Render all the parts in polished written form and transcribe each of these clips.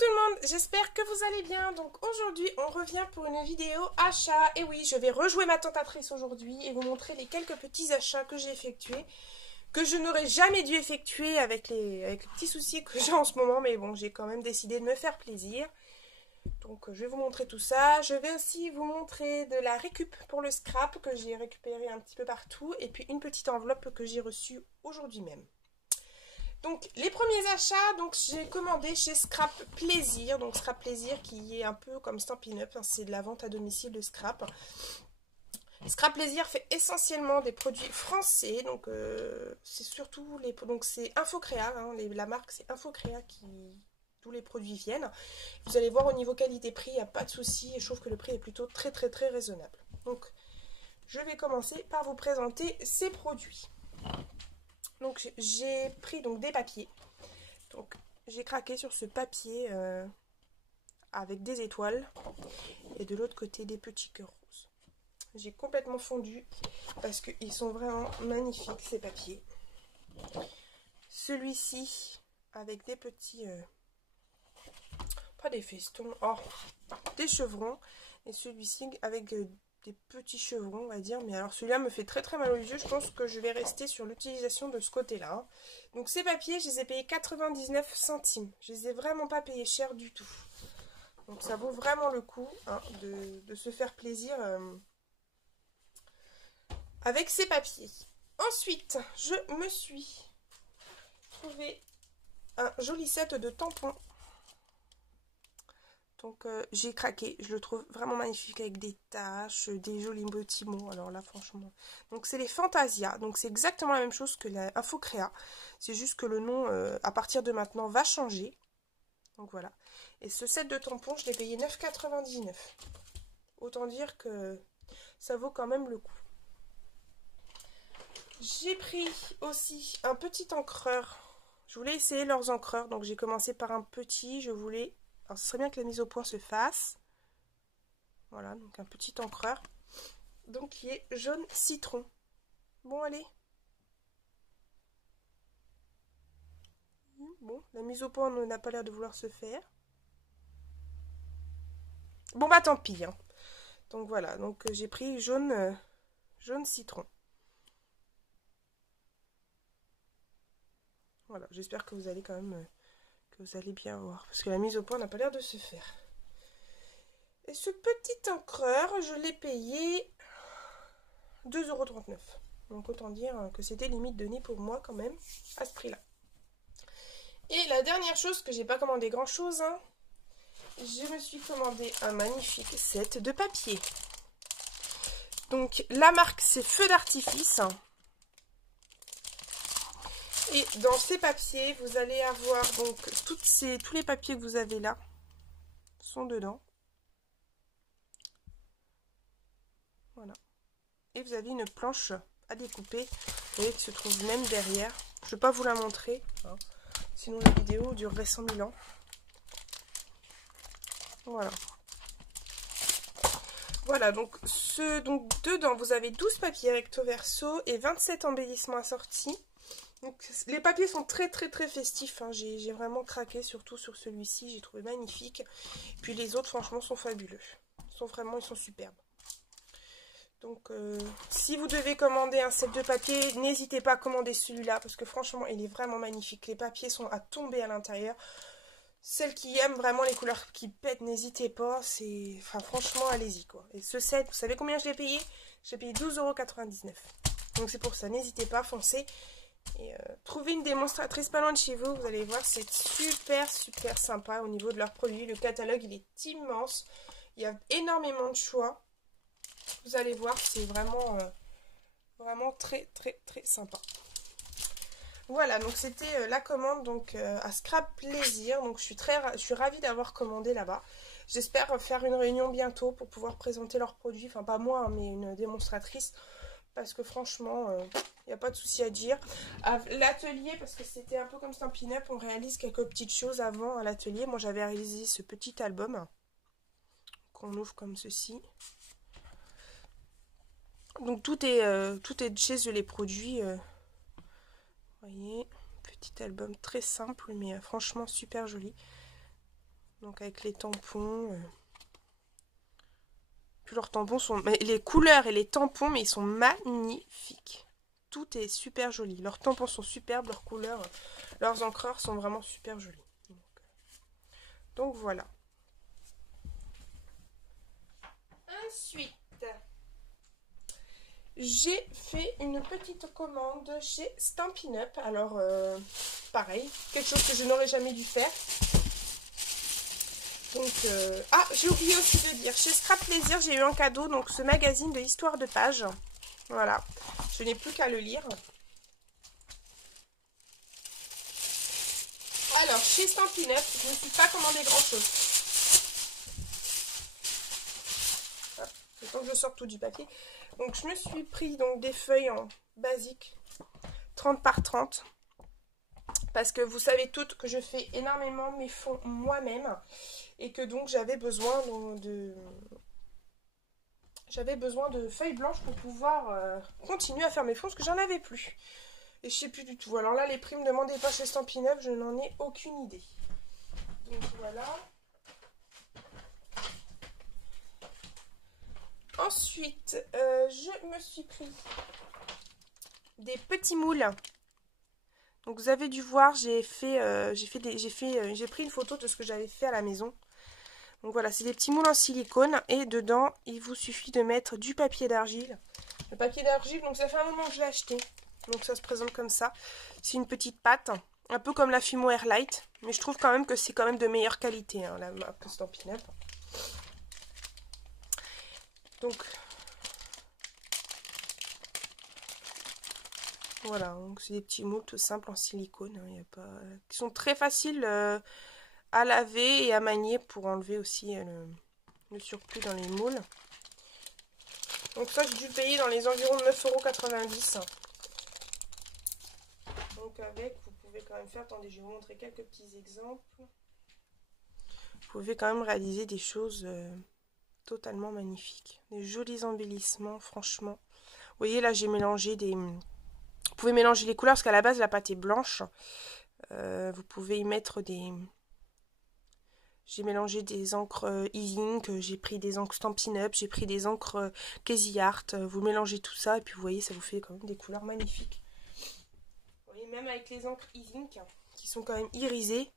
tout le monde, j'espère que vous allez bien. Donc aujourd'hui on revient pour une vidéo achat. Et oui, je vais rejouer ma tentatrice aujourd'hui et vous montrer les quelques petits achats que j'ai effectués, que je n'aurais jamais dû effectuer avec les petits soucis que j'ai en ce moment. Mais bon, j'ai quand même décidé de me faire plaisir. Donc je vais vous montrer tout ça. Je vais aussi vous montrer de la récup pour le scrap que j'ai récupéré un petit peu partout. Et puis une petite enveloppe que j'ai reçue aujourd'hui même. Donc les premiers achats, donc j'ai commandé chez Scrap Plaisir, donc Scrap Plaisir qui est un peu comme Stampin' Up, hein, c'est de la vente à domicile de scrap. Scrap Plaisir fait essentiellement des produits français, donc c'est surtout les, donc c'est Infocréa, hein, la marque c'est Infocréa d'où les produits viennent. Vous allez voir au niveau qualité-prix, il n'y a pas de souci et je trouve que le prix est plutôt très raisonnable. Donc je vais commencer par vous présenter ces produits. Donc j'ai pris donc des papiers. Donc j'ai craqué sur ce papier avec des étoiles et de l'autre côté des petits cœurs roses. J'ai complètement fondu parce qu'ils sont vraiment magnifiques ces papiers. Celui-ci avec des petits pas des festons, oh, des chevrons, et celui-ci avec des petits chevrons, on va dire. Mais alors celui-là me fait très mal aux yeux. Je pense que je vais rester sur l'utilisation de ce côté-là. Donc ces papiers, je les ai payés 99 centimes. Je les ai vraiment pas payés cher du tout. Donc ça vaut vraiment le coup hein, de se faire plaisir avec ces papiers. Ensuite, je me suis trouvé un joli set de tampons. Donc j'ai craqué, je le trouve vraiment magnifique avec des taches, des jolis petits mots. Alors là franchement, donc c'est les Fantasia, donc c'est exactement la même chose que la Infocréa. C'est juste que le nom à partir de maintenant va changer. Donc voilà. Et ce set de tampons, je l'ai payé 9,99 €. Autant dire que ça vaut quand même le coup. J'ai pris aussi un petit encreur. Je voulais essayer leurs encreurs, donc j'ai commencé par un petit, je voulais... Alors, ce serait bien que la mise au point se fasse. Voilà, donc un petit encreur. Donc, qui est jaune citron. Bon, allez. Bon, la mise au point n'a pas l'air de vouloir se faire. Bon, bah tant pis. Hein. Donc, voilà. Donc, j'ai pris jaune citron. Voilà, j'espère que vous allez quand même... que vous allez bien voir. Parce que la mise au point n'a pas l'air de se faire. Et ce petit encreur, je l'ai payé 2,39 €. Donc autant dire que c'était limite donné pour moi quand même, à ce prix-là. Et la dernière chose, que j'ai pas commandé grand chose, hein, je me suis commandé un magnifique set de papier. Donc la marque c'est Feu d'artifice. Et dans ces papiers, vous allez avoir donc tous les papiers que vous avez là sont dedans. Voilà. Et vous avez une planche à découper. Vous voyez que se trouve même derrière. Je ne vais pas vous la montrer. Hein. Sinon la vidéo durerait 100 000 ans. Voilà. Voilà, donc dedans, vous avez 12 papiers recto verso et 27 embellissements assortis. Donc, les papiers sont très festifs. Hein. J'ai vraiment craqué, surtout sur celui-ci. J'ai trouvé magnifique. Puis les autres, franchement, sont fabuleux. Ils sont superbes. Donc, si vous devez commander un set de papier, n'hésitez pas à commander celui-là. Parce que franchement, il est vraiment magnifique. Les papiers sont à tomber à l'intérieur. Celles qui aiment vraiment les couleurs qui pètent, n'hésitez pas. Enfin, franchement, allez-y, quoi. Et ce set, vous savez combien je l'ai payé? J'ai payé 12,99 €. Donc, c'est pour ça. N'hésitez pas, foncez. Et trouvez une démonstratrice pas loin de chez vous. Vous allez voir, c'est super sympa au niveau de leurs produits. Le catalogue, il est immense. Il y a énormément de choix. Vous allez voir, c'est vraiment très sympa. Voilà, donc c'était la commande donc à Scrap Plaisir. Donc je suis ravie d'avoir commandé là-bas. J'espère faire une réunion bientôt pour pouvoir présenter leurs produits. Enfin, pas moi, hein, mais une démonstratrice. Parce que franchement, il n'y a pas de souci à dire. À l'atelier, parce que c'était un peu comme Stampin' Up, on réalise quelques petites choses avant à l'atelier. Moi, j'avais réalisé ce petit album qu'on ouvre comme ceci. Donc tout est de chez eux les produits. Vous voyez, petit album très simple, mais franchement super joli. Donc avec les tampons. Puis leurs tampons sont... Mais les couleurs et les tampons, mais ils sont magnifiques. Tout est super joli. Leurs tampons sont superbes, leurs couleurs, leurs encreurs sont vraiment super jolis. Donc voilà. Ensuite, j'ai fait une petite commande chez Stampin' Up. Alors, pareil, quelque chose que je n'aurais jamais dû faire. Donc, ah, j'ai oublié aussi de dire, chez Scrap Plaisir, j'ai eu un cadeau, donc ce magazine de histoire de page. Voilà, je n'ai plus qu'à le lire. Alors, chez Stampin' Up, je ne me suis pas commandé grand-chose. Le temps que je sorte tout du papier. Donc, je me suis pris donc, des feuilles en basique, 30 par 30. Parce que vous savez toutes que je fais énormément mes fonds moi-même. Et que donc j'avais besoin de feuilles blanches pour pouvoir continuer à faire mes fonds. Parce que j'en avais plus. Et je sais plus du tout. Alors là, les prix me demandaient pas chez Stampin' Up, je n'en ai aucune idée. Donc voilà. Ensuite, je me suis pris des petits moules. Donc vous avez dû voir, j'ai pris une photo de ce que j'avais fait à la maison. Donc voilà, c'est des petits moules en silicone et dedans, il vous suffit de mettre du papier d'argile. Le papier d'argile, donc ça fait un moment que je l'ai acheté. Donc ça se présente comme ça. C'est une petite pâte, un peu comme la Fimo Airlight, mais je trouve quand même que c'est quand même de meilleure qualité, hein, la marque Stampin' Up. Donc voilà, donc c'est des petits moules tout simples en silicone, hein, y a pas... qui sont très faciles à laver et à manier pour enlever aussi le surplus dans les moules. Donc ça, j'ai dû payer dans les environs de 9,90 €. Donc avec, vous pouvez quand même faire, attendez, je vais vous montrer quelques petits exemples. Vous pouvez quand même réaliser des choses totalement magnifiques. Des jolis embellissements, franchement. Vous voyez, là, j'ai mélangé des... Vous pouvez mélanger les couleurs, parce qu'à la base, la pâte est blanche. Vous pouvez y mettre des... J'ai mélangé des encres E-Ink, j'ai pris des encres Stampin' Up, j'ai pris des encres Crazy Art. Vous mélangez tout ça et puis vous voyez, ça vous fait quand même des couleurs magnifiques. Vous voyez, même avec les encres E-Ink, qui sont quand même irisées.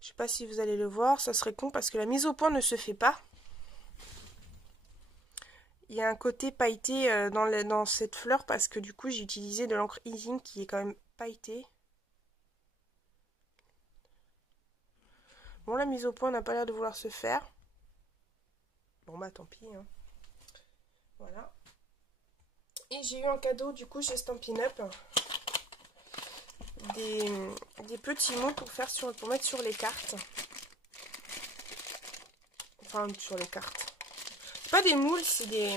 Je sais pas si vous allez le voir, ça serait con parce que la mise au point ne se fait pas. Il y a un côté pailleté dans cette fleur parce que du coup j'ai utilisé de l'encre E-Ink qui est quand même pailletée. Bon, la mise au point n'a pas l'air de vouloir se faire. Bon bah tant pis. Hein. Voilà. Et j'ai eu un cadeau du coup chez Stampin' Up. Des petits mots pour mettre sur les cartes. Enfin sur les cartes. C'est pas des moules, c'est des...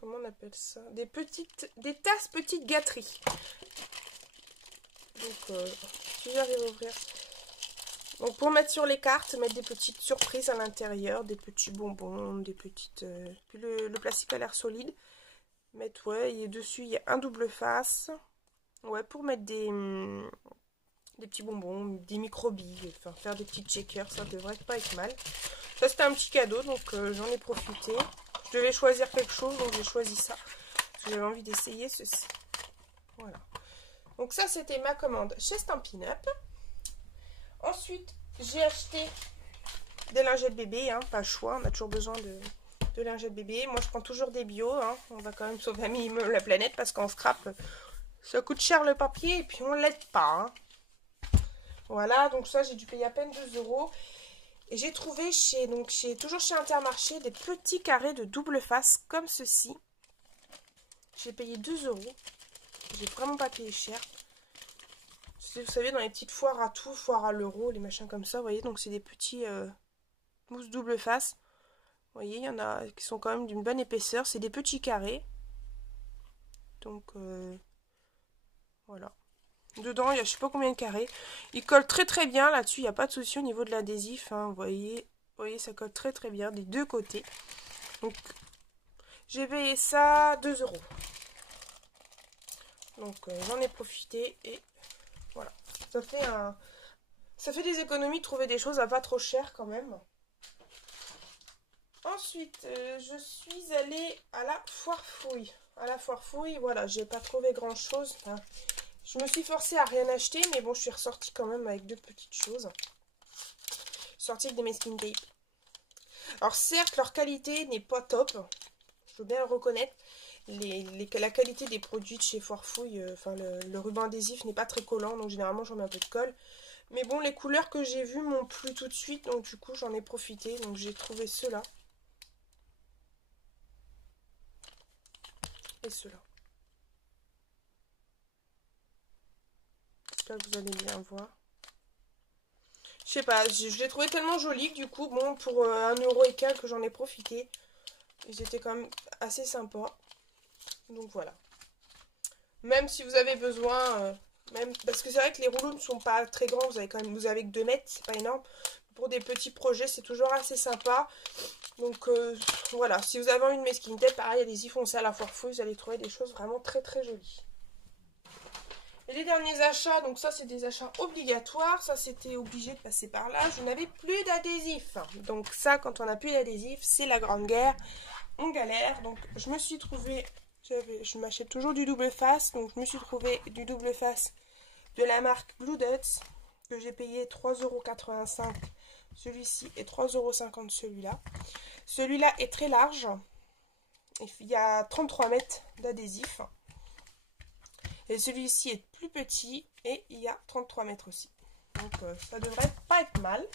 Comment on appelle ça? Des tasses petites gâteries. Donc si j'arrive à ouvrir. Donc pour mettre sur les cartes, mettre des petites surprises à l'intérieur, des petits bonbons, des petites... Puis le plastique a l'air solide. Mettre, ouais, et dessus il y a un double face. Ouais, pour mettre des petits bonbons, des micro-billes, enfin faire des petits checkers, ça devrait pas être mal. Ça c'était un petit cadeau, donc j'en ai profité. Je devais choisir quelque chose, donc j'ai choisi ça. Parce que j'avais envie d'essayer ceci. Voilà. Donc ça c'était ma commande chez Stampin' Up. Ensuite, j'ai acheté des lingettes bébé, hein, pas le choix, on a toujours besoin de lingettes bébé. Moi, je prends toujours des bio, hein. On va quand même sauver un minimum la planète parce qu'en scrap, ça coûte cher le papier et puis on ne l'aide pas. Hein. Voilà, donc ça, j'ai dû payer à peine 2 €. Et j'ai trouvé toujours chez Intermarché des petits carrés de double face comme ceci. J'ai payé 2 €. J'ai vraiment pas payé cher. Vous savez, dans les petites foires à tout, foires à l'euro, les machins comme ça, vous voyez, donc c'est des petits mousses double face. Vous voyez, il y en a qui sont quand même d'une bonne épaisseur. C'est des petits carrés. Donc, voilà. Dedans, il y a je sais pas combien de carrés. Ils collent très très bien là-dessus. Il n'y a pas de souci au niveau de l'adhésif. Hein, vous voyez, ça colle très très bien des deux côtés. Donc, j'ai payé ça 2 €. Donc, j'en ai profité et... Voilà, Ça fait des économies de trouver des choses à pas trop cher quand même. Ensuite, je suis allée à la foire fouille. À la foire fouille, voilà, j'ai pas trouvé grand chose. Enfin, je me suis forcée à rien acheter, mais bon, je suis ressortie quand même avec deux petites choses. Sortie avec des masking tape. Alors certes, leur qualité n'est pas top. Je veux bien le reconnaître. La qualité des produits de chez Foire Fouille, enfin le ruban adhésif n'est pas très collant, donc généralement j'en mets un peu de colle. Mais bon, les couleurs que j'ai vues m'ont plu tout de suite, donc du coup j'en ai profité. Donc j'ai trouvé ceux-là. Et ceux-là. J'espère que vous allez bien voir. Je sais pas, je l'ai trouvé tellement joli que du coup, bon, pour 1 € et quelques, j'en ai profité. Ils étaient quand même assez sympas. Donc voilà. Même si vous avez besoin, même parce que c'est vrai que les rouleaux ne sont pas très grands, vous avez que 2 mètres, c'est pas énorme. Pour des petits projets, c'est toujours assez sympa. Donc voilà, si vous avez envie de masking tape, pareil, allez-y, foncez à la foire fouille, vous allez trouver des choses vraiment très très jolies. Et les derniers achats, donc ça c'est des achats obligatoires, ça c'était obligé de passer par là, je n'avais plus d'adhésif. Donc ça, quand on n'a plus d'adhésif, c'est la grande guerre, on galère. Donc je me suis trouvé, je m'achète toujours du double face, donc je me suis trouvé du double face de la marque Blue Dots, que j'ai payé 3,85 €, celui-ci est 3,50 € celui-là. Celui-là est très large, il y a 33 mètres d'adhésif. Et celui-ci est plus petit et il y a 33 mètres aussi. Donc ça devrait pas être mal.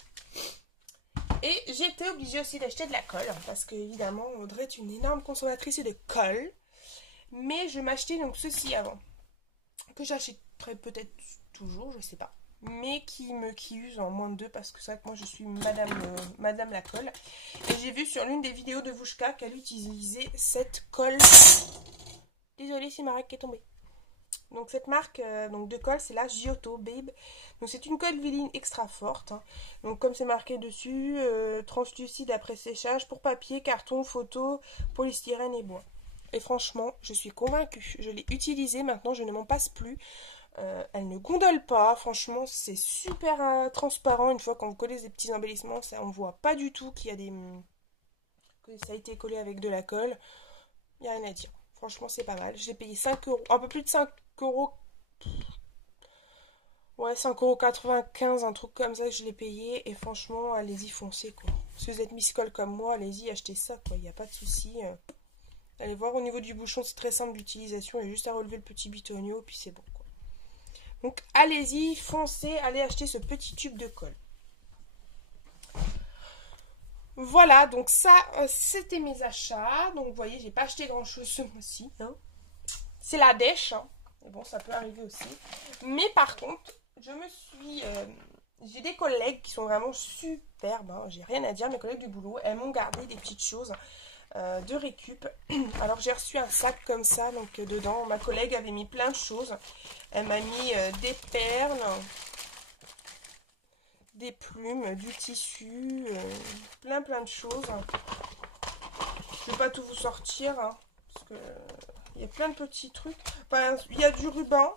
Et j'ai été obligée aussi d'acheter de la colle. Parce que évidemment Audrey est une énorme consommatrice de colle. Mais je m'achetais donc ceci avant. Que j'achèterai peut-être toujours, je sais pas. Mais qui use en moins de 2 parce que c'est vrai que moi je suis madame la colle. Et j'ai vu sur l'une des vidéos de Vushka qu'elle utilisait cette colle. Désolée, c'est ma règle qui est tombée. Donc cette marque donc de colle, c'est la Giotto Babe. Donc c'est une colle viline extra forte. Hein. Donc comme c'est marqué dessus, translucide après séchage pour papier, carton, photo, polystyrène et bois. Et franchement, je suis convaincue. Je l'ai utilisée, maintenant je ne m'en passe plus. Elle ne gondole pas, franchement c'est super transparent. Une fois qu'on vous collez des petits embellissements, ça, on voit pas du tout qu'il y a que ça a été collé avec de la colle. Il n'y a rien à dire. Franchement, c'est pas mal. J'ai payé 5 €, un peu plus de 5 €. Ouais, 5,95 €, un truc comme ça que je l'ai payé. Et franchement, allez-y, foncez quoi. Si vous êtes Miss Colle comme moi, allez-y, achetez ça quoi. Il n'y a pas de souci. Allez voir au niveau du bouchon, c'est très simple d'utilisation. Il y a juste à relever le petit bitonio, puis c'est bon quoi. Donc allez-y, foncez, allez acheter ce petit tube de colle. Voilà, donc ça, c'était mes achats. Donc, vous voyez, j'ai pas acheté grand-chose ce mois-ci. Hein. C'est la dèche. Hein. Mais bon, ça peut arriver aussi. Mais par contre, j'ai des collègues qui sont vraiment superbes. Hein. J'ai rien à dire. Mes collègues du boulot, elles m'ont gardé des petites choses de récup. Alors, j'ai reçu un sac comme ça. Donc, dedans, ma collègue avait mis plein de choses. Elle m'a mis des perles, des plumes, du tissu, plein de choses. Je vais pas tout vous sortir, hein, parce que il y a plein de petits trucs. Enfin, il y a du ruban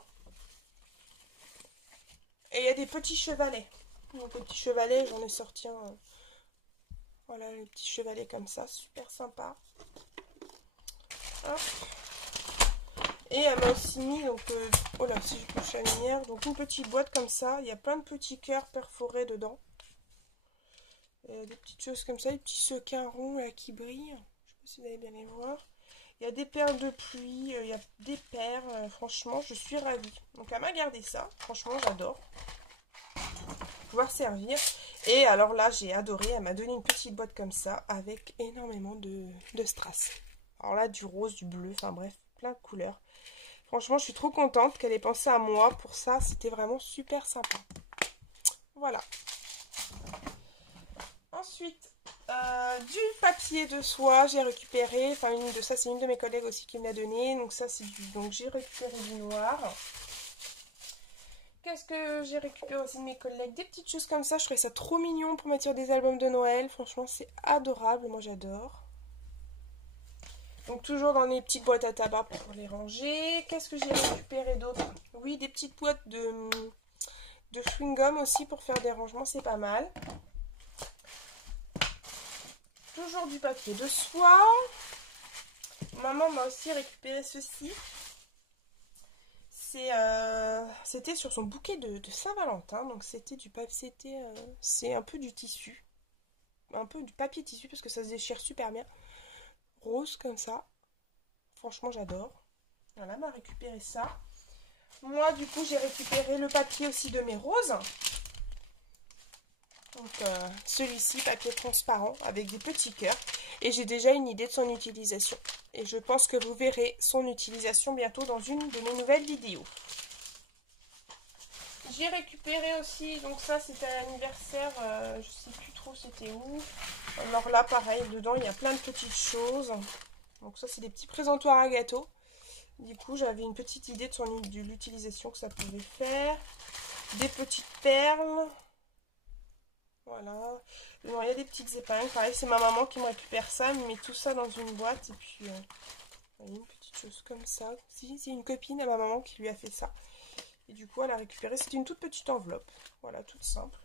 et il y a des petits chevalets. Donc les petits chevalets, j'en ai sorti un. Voilà, les petits chevalets comme ça, super sympa. Hop. Et elle m'a aussi mis, donc, oh là, si je touche la lumière, donc une petite boîte comme ça. Il y a plein de petits cœurs perforés dedans. Des petites choses comme ça, des petits sequins ronds là, qui brillent. Je sais pas si vous allez bien les voir. Il y a des perles de pluie, il y a des perles. Franchement, je suis ravie. Donc, elle m'a gardé ça. Franchement, j'adore. Pouvoir servir. Et alors là, j'ai adoré. Elle m'a donné une petite boîte comme ça avec énormément de strass. Alors là, du rose, du bleu, enfin bref, plein de couleurs. Franchement, je suis trop contente qu'elle ait pensé à moi pour ça. C'était vraiment super sympa. Voilà. Ensuite, du papier de soie, j'ai récupéré. Enfin, c'est une de mes collègues aussi qui me l'a donné. Donc ça, c'est donc j'ai récupéré du noir. Qu'est-ce que j'ai récupéré aussi de mes collègues? Des petites choses comme ça. Je trouvais ça trop mignon pour mettre sur des albums de Noël. Franchement, c'est adorable. Moi, j'adore. Donc toujours dans les petites boîtes à tabac pour les ranger. Qu'est-ce que j'ai récupéré d'autre? Oui, des petites boîtes de chewing-gum aussi pour faire des rangements, c'est pas mal. Toujours du papier de soie. Maman m'a aussi récupéré ceci. C'était sur son bouquet de Saint-Valentin. Donc c'était du papier, c'est un peu du tissu. Un peu du papier tissu parce que ça se déchire super bien. Rose comme ça. Franchement j'adore. Voilà, m'a récupéré ça. Moi du coup j'ai récupéré le papier aussi de mes roses. Donc celui-ci, papier transparent avec des petits cœurs. Et j'ai déjà une idée de son utilisation. Et je pense que vous verrez son utilisation bientôt dans une de mes nouvelles vidéos. J'ai récupéré aussi, donc ça c'était à l'anniversaire, je sais plus trop c'était où. Alors là pareil, dedans il y a plein de petites choses. Donc ça c'est des petits présentoirs à gâteaux. Du coup j'avais une petite idée de l'utilisation que ça pouvait faire. Des petites perles. Voilà. Bon, il y a des petites épingles. Pareil, c'est ma maman qui me récupère ça. Elle me met tout ça dans une boîte. Et puis, une petite chose comme ça. Si, c'est une copine à ma maman qui lui a fait ça. Et du coup, elle a récupéré. C'était une toute petite enveloppe. Voilà, toute simple.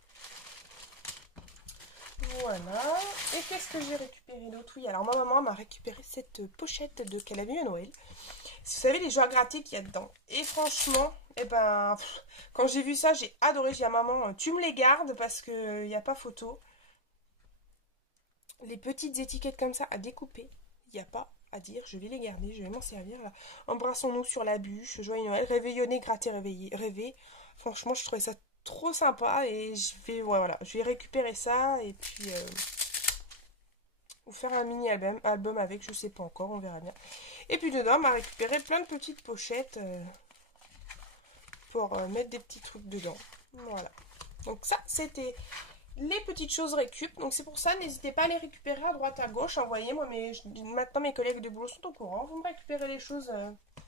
Voilà. Et qu'est-ce que j'ai récupéré d'autre? Oui, alors ma maman m'a récupéré cette pochette qu'elle avait eu à Noël. Vous savez les jeux à gratter qu'il y a dedans. Et franchement, eh ben, quand j'ai vu ça, j'ai adoré. J'ai dit à maman, tu me les gardes parce qu'il n'y a pas photo. Les petites étiquettes comme ça à découper, il n'y a pas à dire. Je vais les garder, je vais m'en servir. Là. Embrassons-nous sur la bûche, joyeux Noël, réveillonner, gratter, rêver. Franchement, je trouvais ça trop sympa et je vais, voilà, je vais récupérer ça et puis ou faire un mini album avec, je sais pas encore, on verra bien. Et puis dedans, on m'a récupéré plein de petites pochettes pour mettre des petits trucs dedans. Voilà. Donc ça, c'était les petites choses récup. Donc c'est pour ça, n'hésitez pas à les récupérer à droite à gauche. Envoyez-moi, maintenant mes collègues de boulot sont au courant. Vous me récupérez les choses.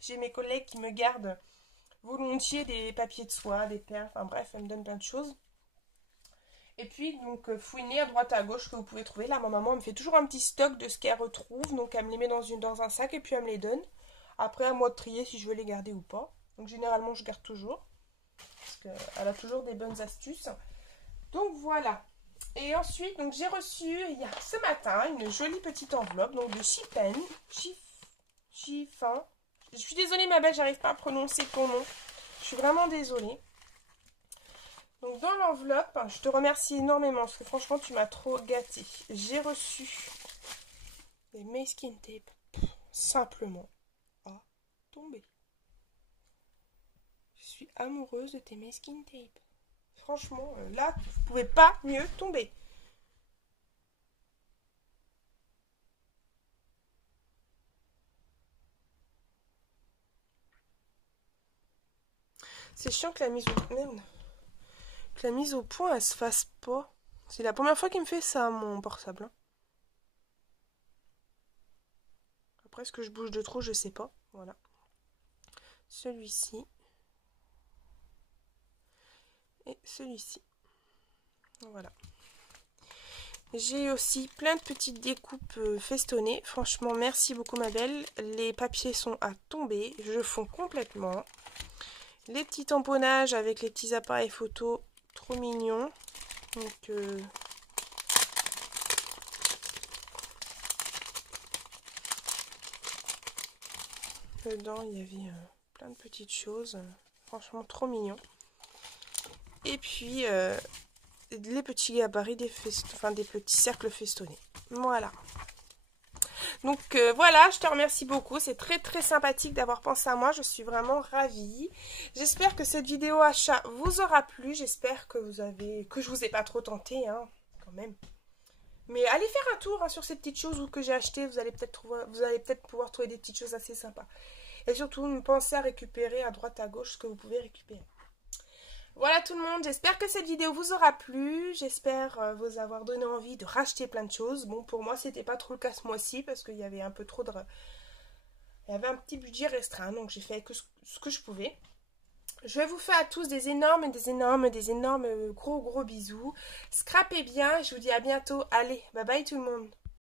J'ai mes collègues qui me gardent volontiers des papiers de soie, des perles. Enfin bref, elles me donnent plein de choses. Et puis, donc, fouiner à droite à gauche que vous pouvez trouver. Là, ma maman me fait toujours un petit stock de ce qu'elle retrouve. Donc, elle me les met dans un sac et puis elle me les donne. Après, à moi de trier si je veux les garder ou pas. Donc, généralement, je garde toujours. Parce qu'elle a toujours des bonnes astuces. Donc, voilà. Et ensuite, donc, j'ai reçu, il y a ce matin, une jolie petite enveloppe. Donc, de Chiffon. Chiffon. Je suis désolée, ma belle, j'arrive pas à prononcer ton nom. Je suis vraiment désolée. Donc dans l'enveloppe, je te remercie énormément parce que franchement tu m'as trop gâté. J'ai reçu des masking tape simplement à tomber. Je suis amoureuse de tes masking tape. Franchement, là, vous pouvez pas mieux tomber. C'est chiant que la mise au... Merde. Que la mise au point, elle se fasse pas. C'est la première fois qu'il me fait ça, mon portable. Hein. Après, est-ce que je bouge de trop? Je sais pas. Voilà. Celui-ci. Et celui-ci. Voilà. J'ai aussi plein de petites découpes festonnées. Franchement, merci beaucoup ma belle. Les papiers sont à tomber. Je fonds complètement. Les petits tamponnages avec les petits appareils photo. Trop mignons. Donc, dedans, il y avait plein de petites choses. Franchement, trop mignon. Et puis, les petits gabarits des petits cercles festonnés. Voilà. Donc voilà, je te remercie beaucoup. C'est très très sympathique d'avoir pensé à moi. Je suis vraiment ravie. J'espère que cette vidéo achat vous aura plu. J'espère que je vous ai pas trop tenté, hein, quand même. Mais allez faire un tour hein, sur ces petites choses que j'ai achetées. Vous allez peut-être pouvoir trouver des petites choses assez sympas. Et surtout, pensez à récupérer à droite à gauche ce que vous pouvez récupérer. Voilà tout le monde, j'espère que cette vidéo vous aura plu, j'espère vous avoir donné envie de racheter plein de choses. Bon, pour moi, c'était pas trop le cas ce mois-ci parce qu'il y avait un peu trop de... Il y avait un petit budget restreint, donc j'ai fait ce que je pouvais. Je vous fais à tous des énormes gros bisous. Scrapez bien, je vous dis à bientôt. Allez, bye bye tout le monde.